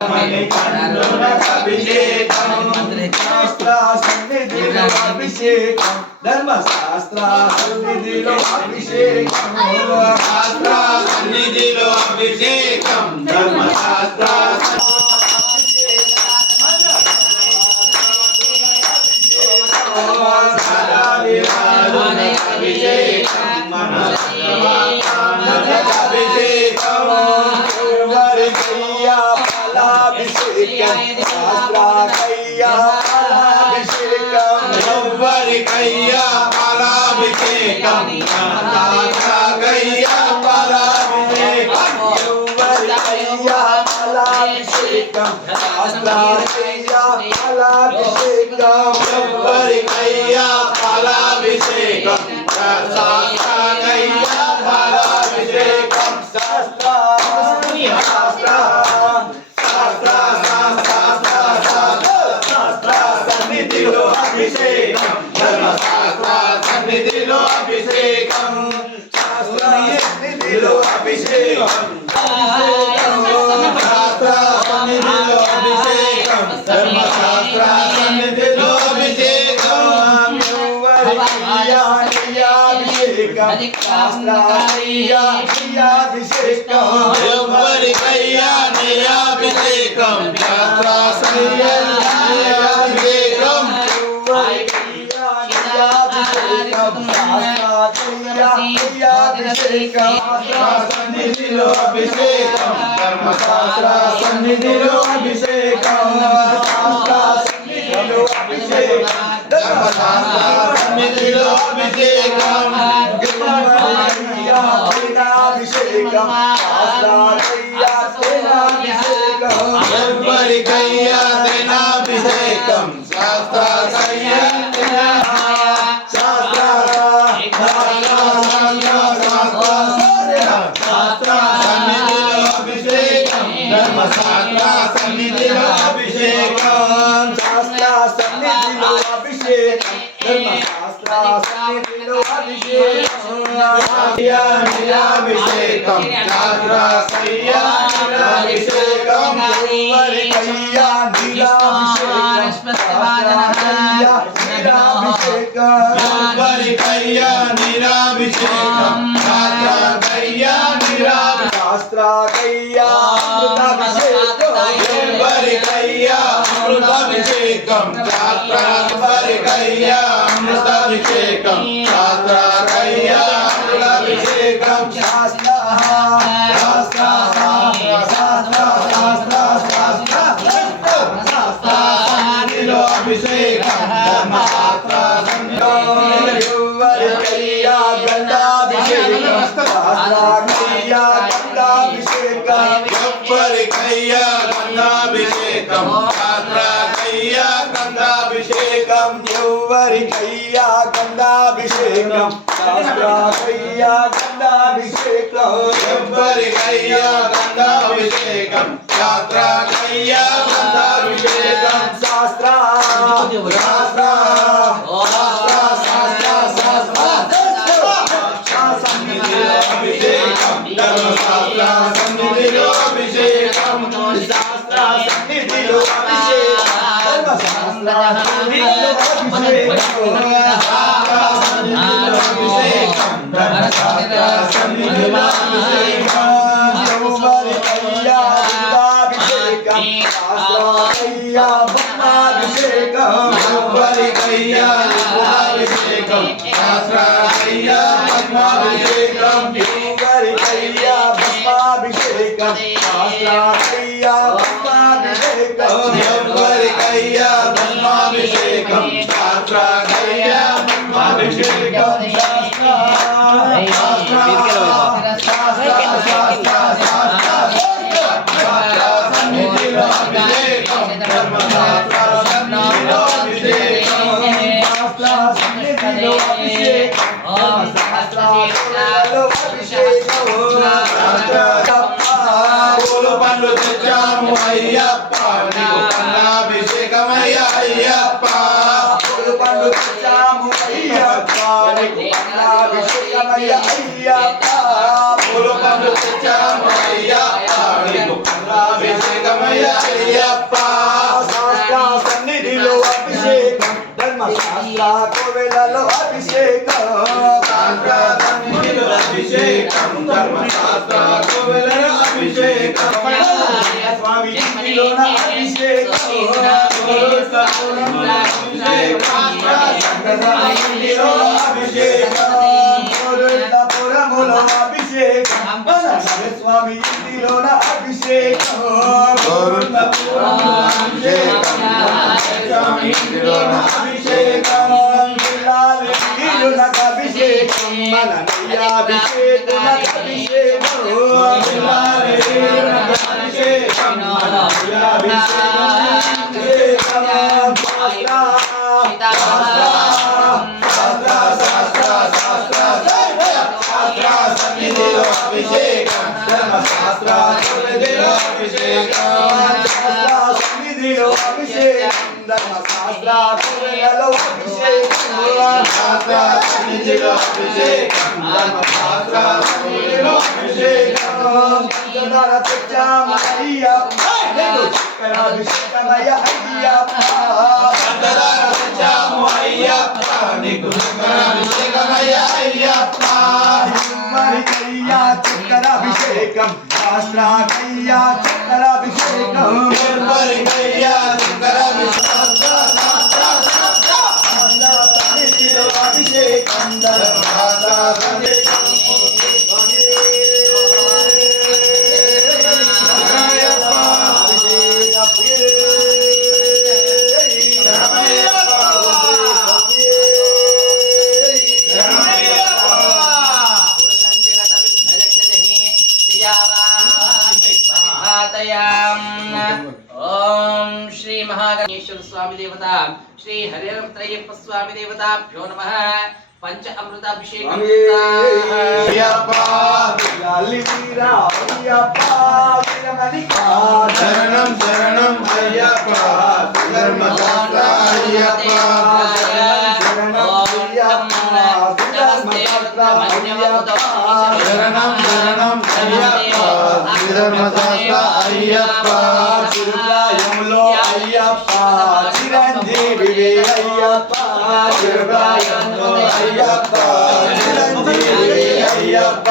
అభిషేకం శాస్త్ర సన్నిధిలో అభిషేకం ధర్మశాస్త్ర సన్నిధిలో అభిషేకం శాస్త్ర సన్నిధిలో అభిషేకం ధర్మశాస్త్ర Ayyappa, అయ్యప్ప శాస్త్ర సన్నిధిలో అభిషేకం ధర్మశాస్త్ర కోవెలలో అభిషేకం శాస్త్ర సన్నిధిలో అభిషేకం ధర్మశాస్త్ర కోవెలలో అభిషేకం స్వామి ఇంటిలోన అభిషేకం పురములో అభిషేకం స్వామి ఇంటిలోన అభిషేకం అభిషేకం అభిషేకం మన అభిషేకం అభిషేకం శాస్త్రాకయ్యా చక్రాభిషేకం स्वामी देवता श्री हरिहरत्रय्यप्प स्वामी देवताभ्यो नमः पंच अमृताभिषेक शरणं शरणं अय्यप्प धर्मशास्त्र अय्यप्प शरणं शरणं अय्यप्प धर्मशास्त्र अय्यप्प शिवरायमुलो अय्यप्प चिरंजीवी अय्यप्प शिवरायमुलो अय्यप्प चिरंजीवी अय्यप्प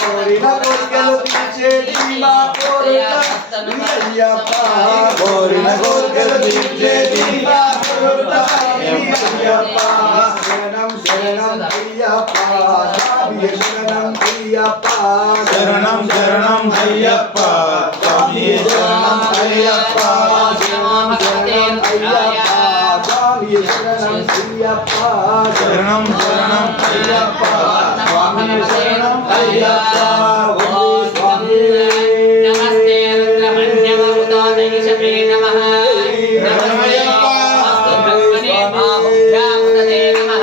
कोरिना कोर्केलु तीर्चेदी मा कोरिना अय्यप्प कोरिना कोर्केलु तीर्चेदी मा कोरिना अय्यप्प शरणं शरणं अय्यप्प स्वामी शरणं अय्यप्प शरणं शरणं अय्यप्प स्वामी शरणं अय्यप्प शरणं शरणं अय्यप्प स्वामी शरणं अय्यप्प शरणं शरणं अय्यप्प स्वामी शरणं अय्यप्प स्वामी नमस्ते रुद्रमण्यम उदानैशपे नमः नमस्ते अस्तु भगवने बाहुभ्यां उदते नमः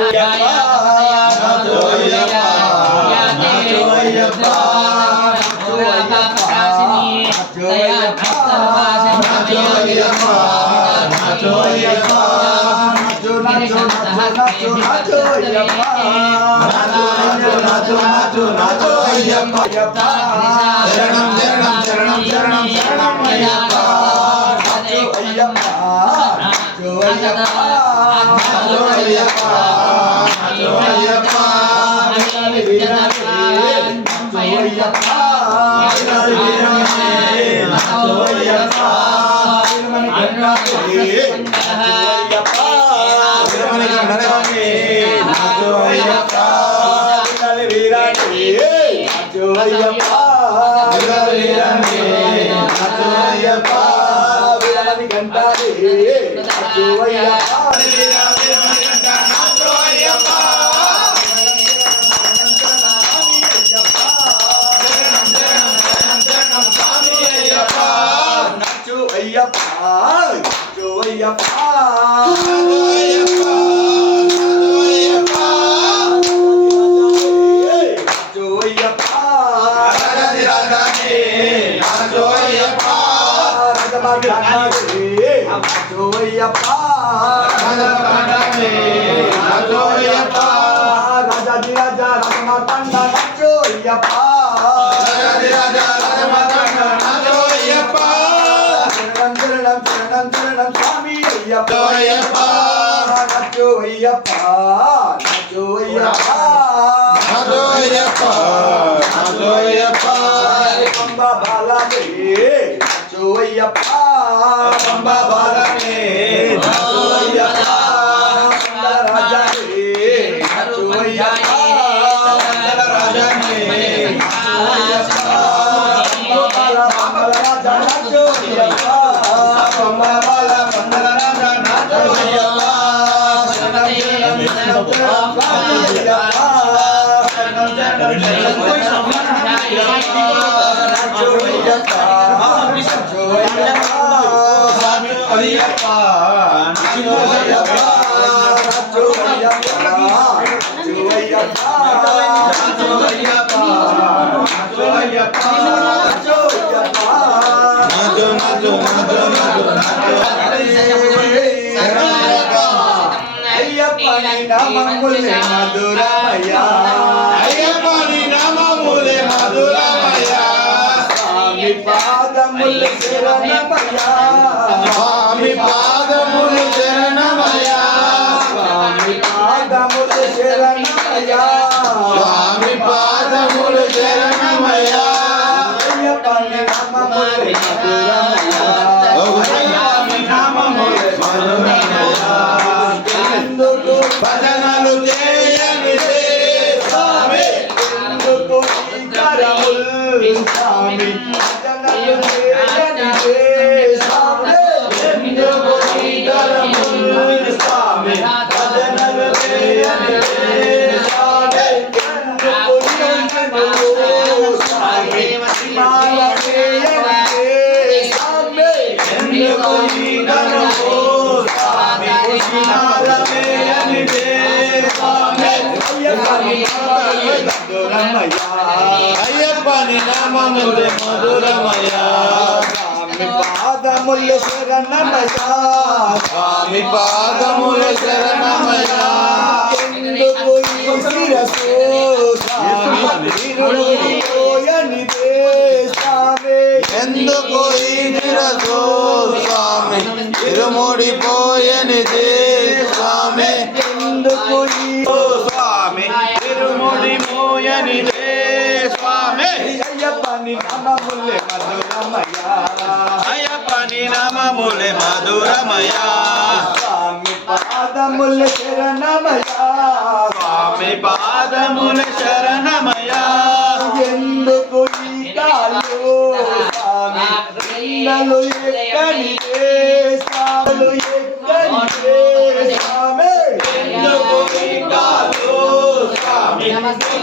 शरणं అయ్యప్ప నచ్చో అయ్యప్ప నచ్చో అయ్యప్ప పంబా బాలనే నచ్చో అయ్యప్ప పంబా బాలనే నచ్చో అయ్యప్ప రాజానే నచ్చో అయ్యప్ప రాజానే నామములే మధురమయ్యా అయ్యప్ప నీ నామములే మధురమయ్యా స్వామి పాదములు శరణమయ్యా స్వామి పాదములు శరణమయ్యా స్వామి పాదములు శరణమయ్యా స్వామి పాదములు శరణమయ్యా అయ్యప్ప నీ నామములే మధురమయ్యా భజనలు చేయని స్వామి ఎందుకు ఈ కరముల్ స్వామి భజనలు చేయని స్వామి ఎందుకు ఈ కరముల్ స్వామి భజనలు చేయని స్వామి ఎందుకు స్వామి మాల చేయని స్వామి ఎందుకు ఈ కరముల్ స్వామి మాల చేయని అయ్యప్ప నీ నామములే మధురమయ్యా స్వామి పాదములు శరణమయ్యా స్వామి పాదములు శరణమయ్యా ఎందుకు ఈ శిరసు స్వామి తిరుమలయనిదే స్వామి ఎందుకు ఈ శిరసు స్వామి తిరుముడిపోయనిదే స్వామి ఎందుకు ఈ స్వామి తిరుముడిపోయనిదే స్వామి అయ్యప్ప నీ నామములే మధురమయ్యా అయ్యప్ప నీ నామములే మధురమయ్యా స్వామి పాదములు శరణమయ్యా స్వామి పాదముల శరణమయ్యా ఎందుకు ఈ కాలు స్వామి పిల్లలు ఎక్కనిదే స్వాములు ఎక్కనిదే స్వామి ఎందుకు ఈ కాలు స్వామి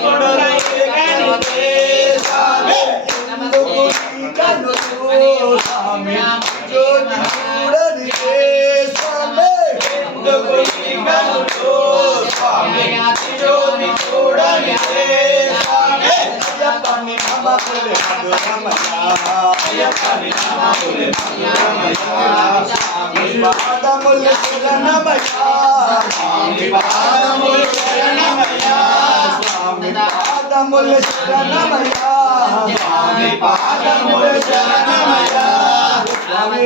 కొడుల ఎక్కనిదే స్వామి ఎందుకు ఈ కన్నులు స్వామి జ్యోతి చూడనిదే స్వామి ఎందుకు ఈ కనులు స్వామి జ్యోతి చూడనిదే స్వామి అయ్యప్ప నీ నామములే మధురమయ్యా అయ్యప్ప నీ నామములే మధురమయ్యా స్వామి పాదములు శరణమయ్యా స్వామి పాదములు శరణమయ్యా స్వామి పాదములు శరణమయ్యా స్వామి పాదములు శరణమయ్యా స్వామి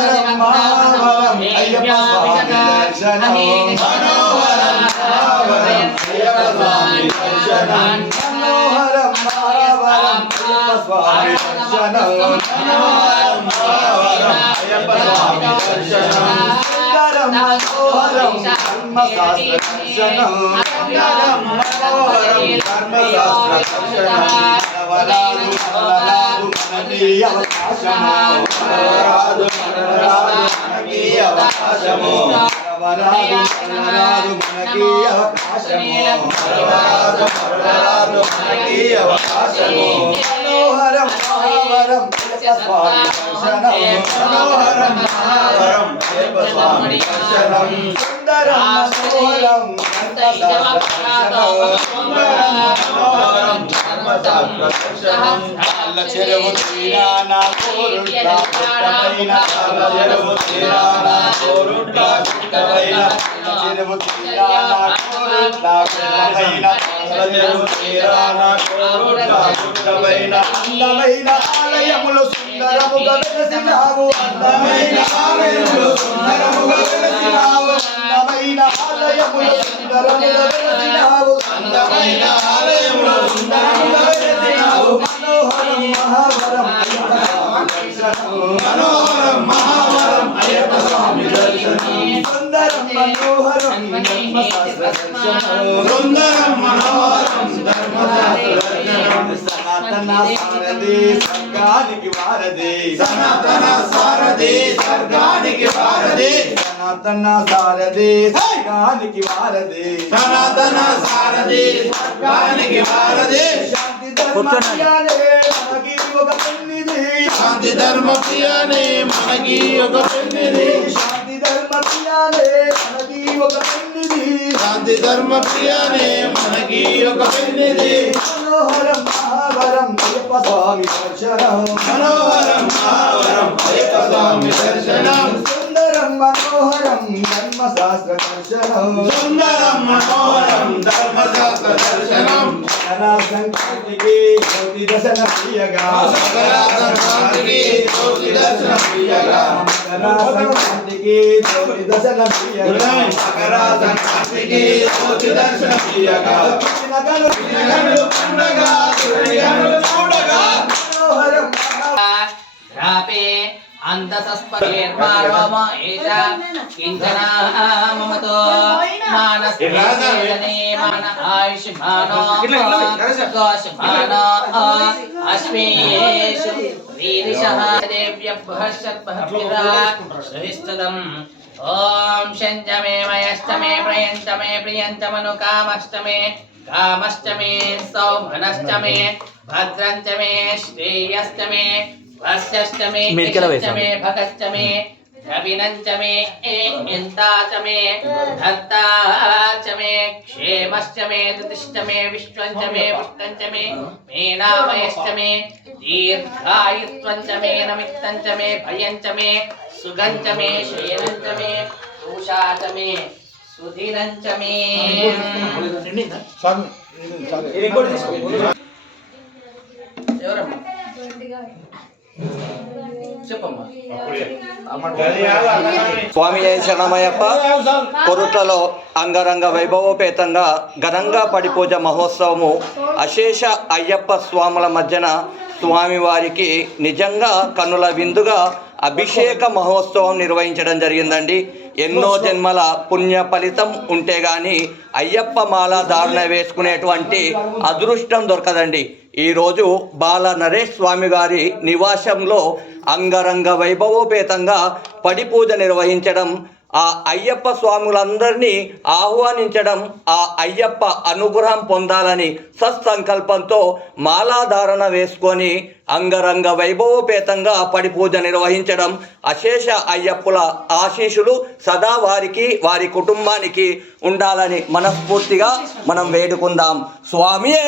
మనోహరం అయ్యప్ప స్వామి దర్శనం మనోహరం అయ్యప్ప స్వామి దర్శనం మనోహరం మనోహరం అయ్యప్ప స్వామి దర్శనం మనోహరం అయ్యప్ప స్వామి దర్శనం సుందరం మనోహరం ధర్మశాస్త్ర దర్శనం సుందరం మనోహరం ధర్మశాస్త్ర దర్శనం వరాలు వరలాలు మనకి అవకాశము రాదు మనకి అవకాశము వరాలు వరలాలు మనకి అవకాశము రాదు మనకి అవకాశము మనోహరం మహావరం అయ్యప్ప స్వామి దర్శనం మనోహరం మహావరం అయ్యప్ప స్వామి దర్శనం సుందరం మనోహరం ధర్మశాస్త్ర దర్శనం మనోహరం ధర్మశాస్త్ర దర్శనం అల్ల చెరువు తీరాన కోరుట్ల పుట్టపైన అల్ల చెరువు తీరాన కోరుట్ల పుట్టపైన చెరువు తీరాన కోరుట్ల పుట్టపైన అల్ల చెరువు తీరాన కోరుట్ల గుట్టపైన అందమైన ఆలయములు సుందరముగా వెలసినావు అందమైన ఆలయములు సుందరముగా వెలసినావు అందమైన ఆలయములు సుందరముగా వెలసినావు అందమైన ఆలయములు సుందరముగా వెలసినావు మనోహరం మహావరం అయ్యప్ప స్వామి దర్శనం మనోహరం మహావరం అయ్యప్ప స్వామి దర్శనం సుందరం మనోహరం ధర్మశాస్త్ర దర్శనం సుందరం మనోహరం ధర్మశాస్త్ర దర్శనం సనాతన సారథి స్వర్గానికి వారధి సనాతన సారథి స్వర్గానికి వారధి సనాతన సారథి స్వర్గానికి వారధి సనాతన సారథి స్వర్గానికి వారధి శాంతి ధర్మజ్ఞానే మనకి ఒక పెన్నిది శాంతి ధర్మ ప్రియానే మనకి ఒక పెన్నిది శాంతి ధర్మజ్ఞానే మనకి ఒక పెన్నిది శాంతి ధర్మ ప్రియానే మనకి ఒక పెన్నిది మనోహరం మహావరం అయ్యప్ప స్వామి దర్శనం మనోహరం మహావరం అయ్యప్ప స్వామి దర్శనం సుందరం మనోహరం ధర్మశాస్త్ర దర్శనం సుందరం మనోహరం ధర్మశాస్త్ర దర్శనం మకర సంక్రాంతికి జ్యోతి దర్శన ప్రియగా మకర సంక్రాంతికి జ్యోతి దర్శన ప్రియగా మకర సంక్రాంతికి జ్యోతి దర్శన ప్రియగా మకర సంక్రాంతికి జ్యోతి దర్శన ప్రియగా నగలు గనులు పండగ సూర్యగనులు చూడగా మనోహరం ధ్రాపే అంధసస్పర్మారోమ ఏష కించనా మమతో మానస్యేజనే మాన ఆయుష్మానో గోష్మానో అశ్వేషు వీరిషః దేవ్యభ్యః సవిస్తదం ఓం శంచమే మయష్టమే ప్రయంచమే ప్రియంచమను కామష్టమే కామష్టమే సౌమనష్టమే భద్రంచమే శ్రేయష్టమే వస్యష్టమే యశష్టమే భగష్టమే ద్రవిణంచమే ఇంతాచమే ధర్తాచమే క్షేమశ్చమే ధృతిష్టమే విశ్వంచమే పుష్టంచమే మేనామయష్టమే దీర్ఘాయుత్వంచమే నమిత్తంచమే భయంచమే సుగంచమే శయనంచమే పూషాచమే సుధీరంచమే ఎవరమ్మా చెప్పమ్మా స్వామి శరణమయ్యప్ప కొరుట్లలో అంగరంగ వైభవోపేతంగా ఘనంగా పడిపూజ మహోత్సవము అశేష అయ్యప్ప స్వాముల మధ్యన స్వామివారికి నిజంగా కన్నుల విందుగా అభిషేక మహోత్సవం నిర్వహించడం జరిగిందండి. ఎన్నో జన్మల పుణ్య ఫలితం ఉంటే గాని అయ్యప్ప మాల ధారణ వేసుకునేటువంటి అదృష్టం దొరకదండి. ఈరోజు బాల నరేష్ స్వామి గారి నివాసంలో అంగరంగ వైభవోపేతంగా పడిపూజ నిర్వహించడం, ఆ అయ్యప్ప స్వాములందరినీ ఆహ్వానించడం, ఆ అయ్యప్ప అనుగ్రహం పొందాలని సత్సంకల్పంతో మాలాధారణ వేసుకొని అంగరంగ వైభవోపేతంగా పడిపూజ నిర్వహించడం, అశేష అయ్యప్పుల ఆశీస్సులు సదా వారికి వారి కుటుంబానికి ఉండాలని మనస్ఫూర్తిగా మనం వేడుకుందాం. స్వామియే